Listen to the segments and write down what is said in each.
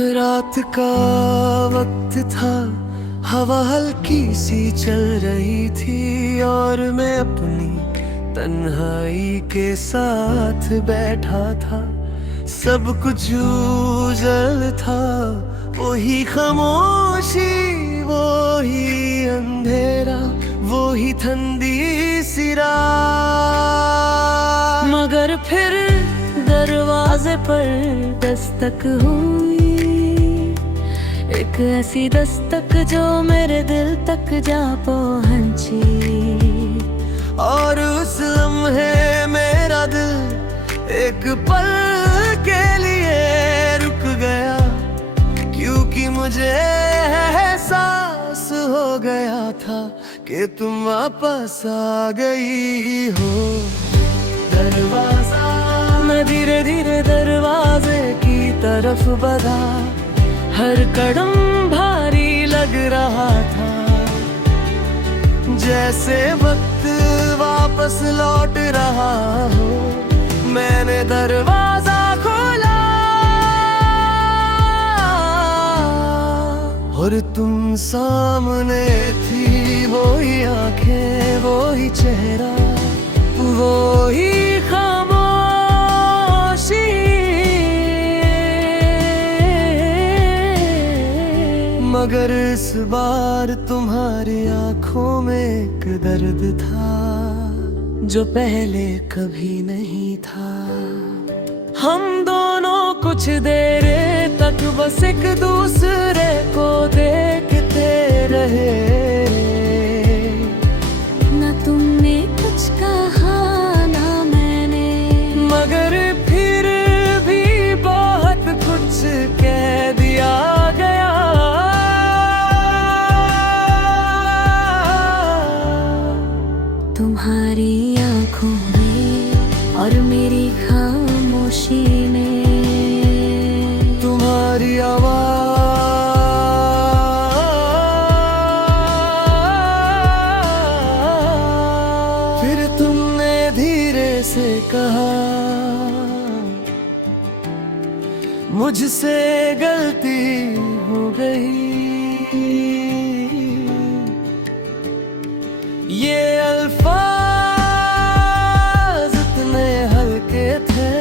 रात का वक्त था, हवा हल्की सी चल रही थी और मैं अपनी तन्हाई के साथ बैठा था। सब कुछ उजल था, वही खामोशी, वही अंधेरा, वही ठंडी सी रात। मगर फिर दरवाजे पर दस्तक हुई, एक ऐसी दस्तक जो मेरे दिल तक जा पहुंची। और उस लम्हे मेरा दिल एक पल के लिए रुक गया, क्योंकि मुझे एहसास हो गया था कि तुम वापस आ गई हो। दरवाजा, मैं धीरे धीरे दरवाजे की तरफ बढ़ा, हर कदम भारी लग रहा था, जैसे वक्त वापस लौट रहा हो। मैंने दरवाजा खोला और तुम सामने थी, वही आंखें, वही चेहरा, वही मगर इस बार तुम्हारी आंखों में एक दर्द था जो पहले कभी नहीं था। हम दोनों कुछ देर तक बस एक दूसरे को देखते रहे, न तुमने कुछ कहा ना मैंने, मगर फिर भी बहुत कुछ कह दिया गया। तुम्हारी आंखों में और मेरी खामोशी में, तुम्हारी आवाज, फिर तुमने धीरे से कहा, मुझसे गलती हो गई। ये अल्फाज इतने हल्के थे,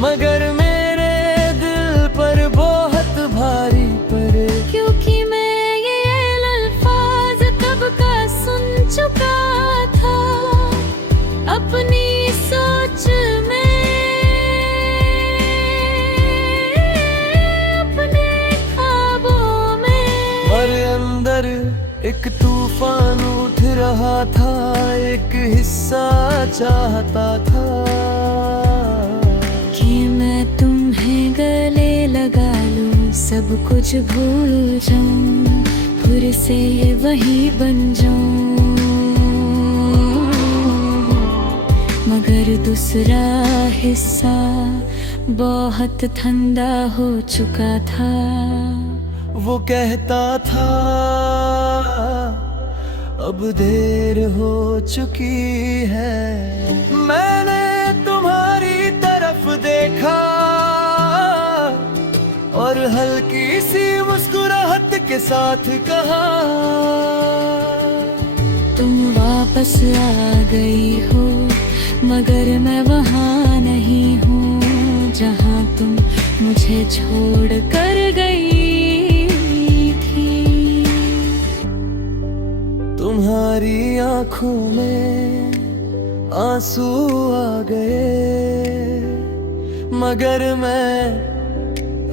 मगर मेरे दिल पर बहुत भारी पड़े, क्योंकि मैं ये अल्फाज कब का सुन चुका था अपनी सोच में, अपने ख्वाबों में। और अंदर एक तूफान उठ रहा था, एक हिस्सा चाहता था कि मैं तुम्हें गले लगा लूं, सब कुछ भूल जाऊं, फिर से वही बन जाऊं। मगर दूसरा हिस्सा बहुत ठंडा हो चुका था, वो कहता था अब देर हो चुकी है। मैंने तुम्हारी तरफ देखा और हल्की सी मुस्कुराहट के साथ कहा, तुम वापस आ गई हो, मगर मैं वहाँ नहीं हूँ जहाँ तुम मुझे छोड़ कर गई थी। तुम्हारी आंखों में आंसू आ गए, मगर मैं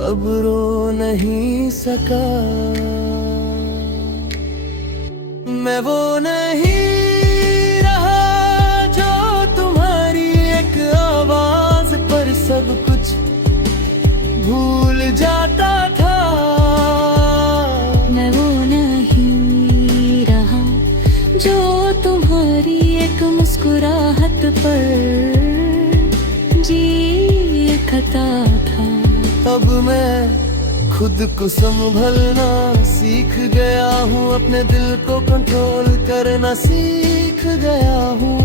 अब रो नहीं सका। मैं वो नहीं रहा जो तुम्हारी एक आवाज पर सब कुछ भूल जाता था। मैं वो नहीं रहा जो तुम्हारी एक मुस्कुराहट पर जी खता था। अब मैं खुद को संभलना सीख गया हूँ, अपने दिल को कंट्रोल करना सीख गया हूँ।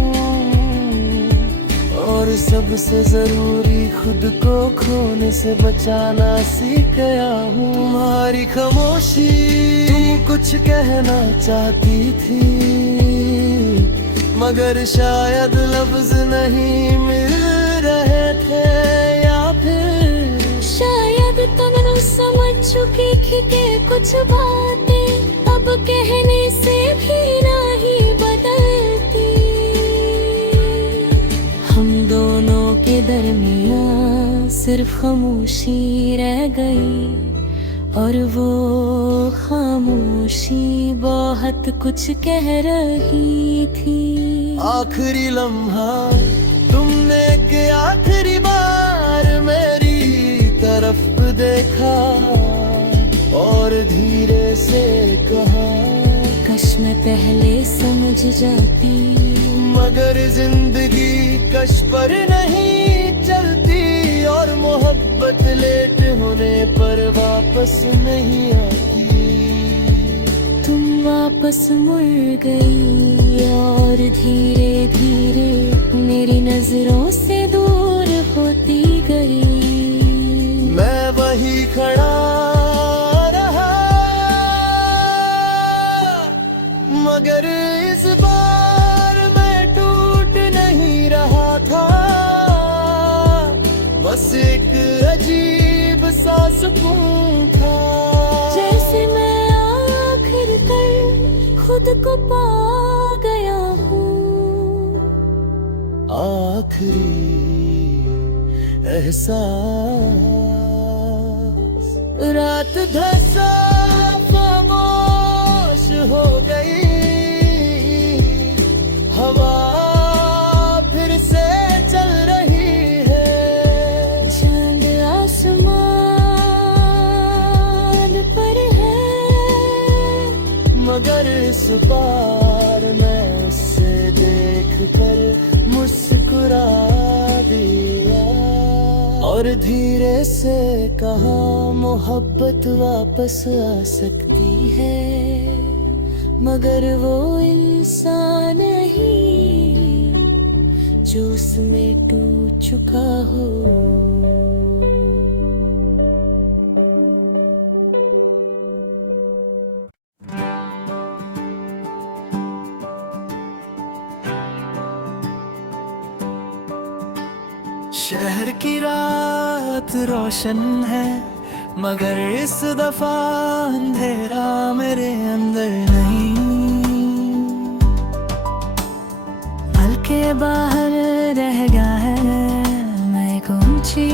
और सबसे जरूरी खुद को खोने से बचाना सीख गया हूँ। तुम्हारी खामोशी, तुम कुछ कहना चाहती थी, मगर शायद लफ्ज नहीं मिल रहे थे, या फिर शायद तुम समझ चुकी थी कि कुछ बातें अब कहने से भी नहीं बदलती। हम दोनों के दरमियाँ सिर्फ खामोशी रह गई, और वो खामोशी बहुत कुछ कह रही थी। आखिरी लम्हा तुमने के आखिरी बार मेरी तरफ देखा और धीरे से कहा, कश मैं पहले समझ जाती, मगर जिंदगी कश पर नहीं चलती, और मोहब्बत लेट होने पर वापस नहीं आती। तुम वापस मुड़ गई और धीरे धीरे मेरी नजरों से दूर होती गई। मैं वही खड़ा रहा, मगर इस बार मैं टूट नहीं रहा था, बस एक अजीब सा सुकून था। जैसे मैं आखिर कर खुद को पा गया हूँ, आखिरी एहसास। रात धसा खामोश हो गई, हवा फिर से चल रही है, चांद आसमान पर है, मगर इस बार मैं उससे देख कर मुस्कुरा दिया, और धीरे से कहा, मोहब्बत वापस आ सकती है, मगर वो इंसान नहीं जो उसमें टूट चुका हो। शहर की रात रोशन है, मगर इस दफा अंधेरा मेरे अंदर नहीं। हल्के बाहर रह गया है, मैं एक ऊंची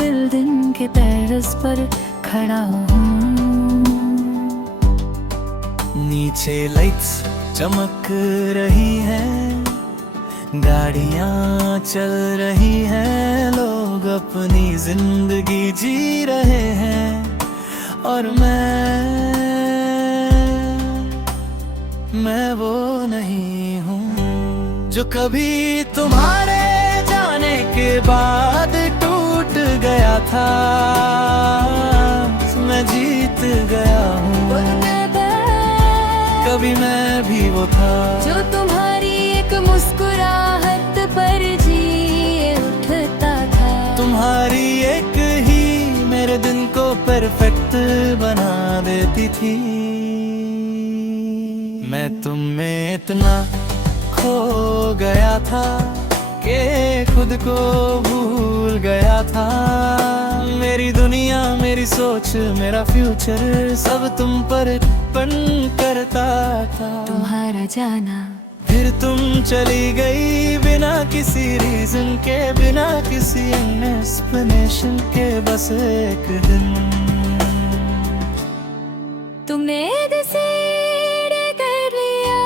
बिल्डिंग के टेरेस पर खड़ा हूँ। नीचे लाइट्स चमक रही हैं, गाड़ियाँ चल रही हैं, लोग अपनी जिंदगी जी रहे हैं, और मैं वो नहीं हूँ जो कभी तुम्हारे जाने के बाद टूट गया था। मैं जीत गया हूँ, कभी मैं भी वो था जो तुम्हारी एक मुस्कुराहट पर जी उठता था। तुम्हारी एक ही मेरे दिन को परफेक्ट बना देती थी। मैं तुम में इतना खो गया था कि खुद को भूल गया था। मेरी दुनिया, मेरी सोच, मेरा फ्यूचर सब तुम पर डिपेंड करता था। तुम्हारा जाना, फिर तुम चली गई बिना किसी रीजन के, बिना किसी एक्सप्लेनेशन के, बस एक दिन तुमने डिसाइड कर लिया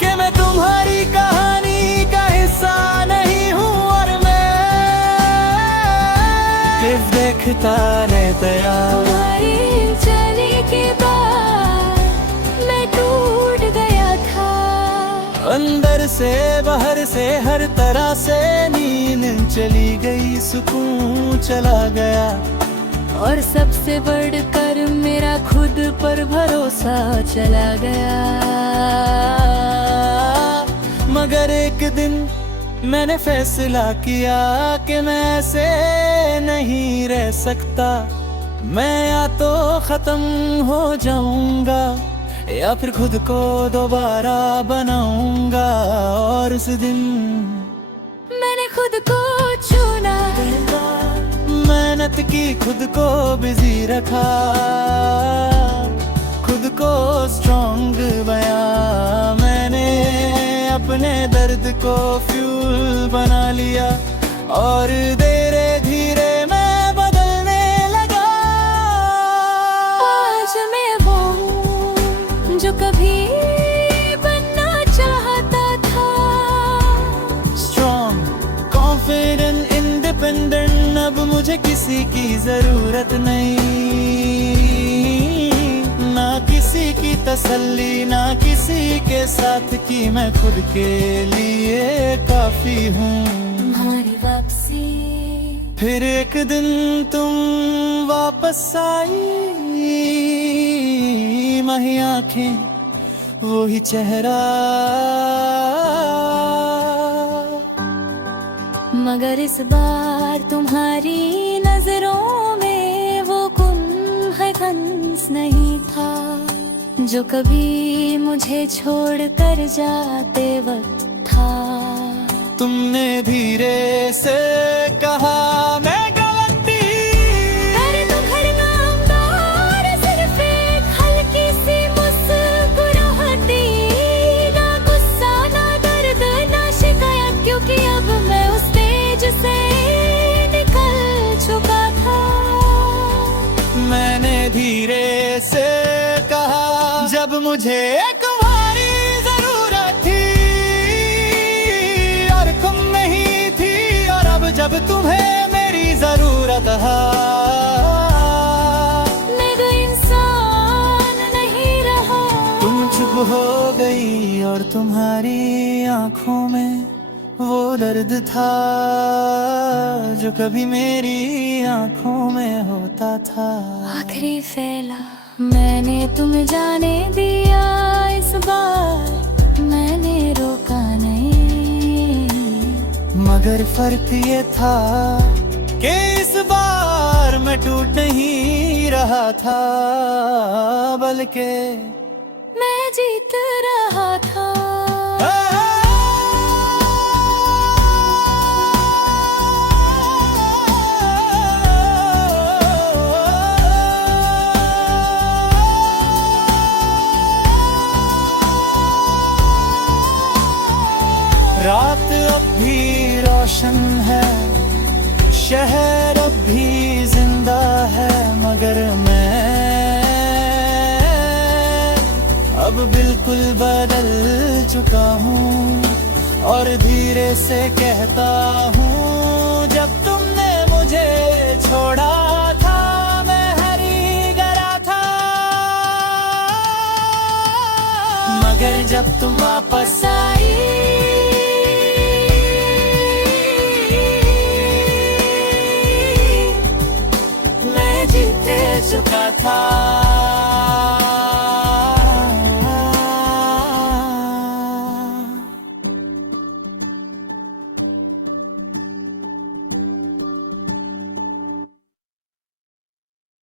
कि मैं तुम्हारी कहानी का हिस्सा नहीं हूँ, और मैं सिर्फ देखता रहता। तुम्हारी चली के बाद मैं टूट गया था, अंदर से बाहर से हर तरह से नींद चली गई, सुकून चला गया, और सबसे बढ़कर मेरा खुद पर भरोसा चला गया। मगर एक दिन मैंने फैसला किया कि मैं ऐसे नहीं रह सकता। मैं या तो खत्म हो जाऊंगा या फिर खुद को दोबारा बनाऊंगा। और उस दिन मैंने खुद को चुना, मेहनत की, खुद को बिजी रखा, खुद को स्ट्रॉन्ग बना। मैंने अपने दर्द को फ्यूल बना लिया और धीरे धीरे मैं बदलने लगा। आज मैं वो हूँ जो कभी बनना चाहता था। स्ट्रॉन्ग, कॉन्फिडेंट, इंडिपेंडेंट, अब मुझे किसी की जरूरत नहीं। ना किसी की तसल्ली, ना किसी के साथ की, मैं खुद के लिए काफी हूँ। तुम्हारी वापसी, फिर एक दिन तुम वापस आई, वही आंखें, वही चेहरा, मगर इस बार तुम्हारी नजरों में वो है हंस नहीं था जो कभी मुझे छोड़ कर जाते वक्त था। तुमने धीरे से कहा मैं गलती, अरे तो घर नामदार, सिर्फ एक हल्की सी मुस्कुराहटी, ना गुस्सा, ना दर्द, ना शिकायत, क्योंकि अब मैं उस स्टेज से निकल चुका था। मैंने धीरे से कहा जब मुझे तुम्हारी जरूरत थी और तुम नहीं थी, और अब जब तुम्हें मेरी जरूरत है, मैं तो इंसान नहीं रहा। तुम चुप हो गई और तुम्हारी आंखों में वो दर्द था जो कभी मेरी आंखों में होता था। आखिरी फैला मैंने तुम जाने दिया, इस बार मैंने रोका नहीं। मगर फर्क ये था कि इस बार मैं टूट नहीं रहा था, बल्कि मैं जीत रहा था। रात अब भी रोशन है, शहर अब भी जिंदा है, मगर मैं अब बिल्कुल बदल चुका हूँ। और धीरे से कहता हूँ जब तुमने मुझे छोड़ा था मैं हरी गरा था, मगर जब तुम वापस आई चुका था।